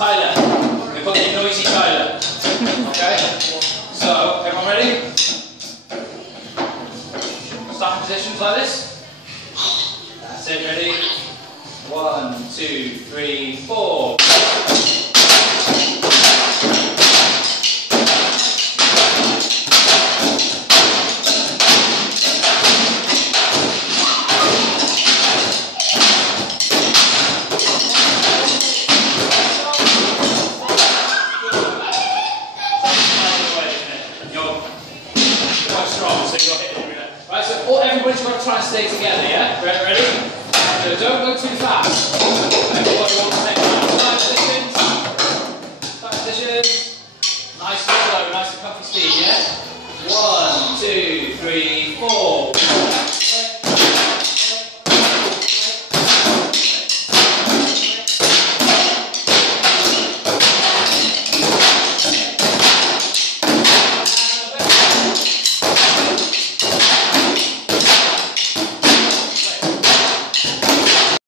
Tyler. We're putting noisy Tyler. Okay? So, everyone ready? Starting positions like this. That's it, ready? 1, 2, 3, 4. Right, so everybody's got to try and stay together, yeah? Ready? So don't go too fast. Everybody wants to take five positions. Nice and slow, nice and comfy speed, yeah? 1, 2, 3, 4.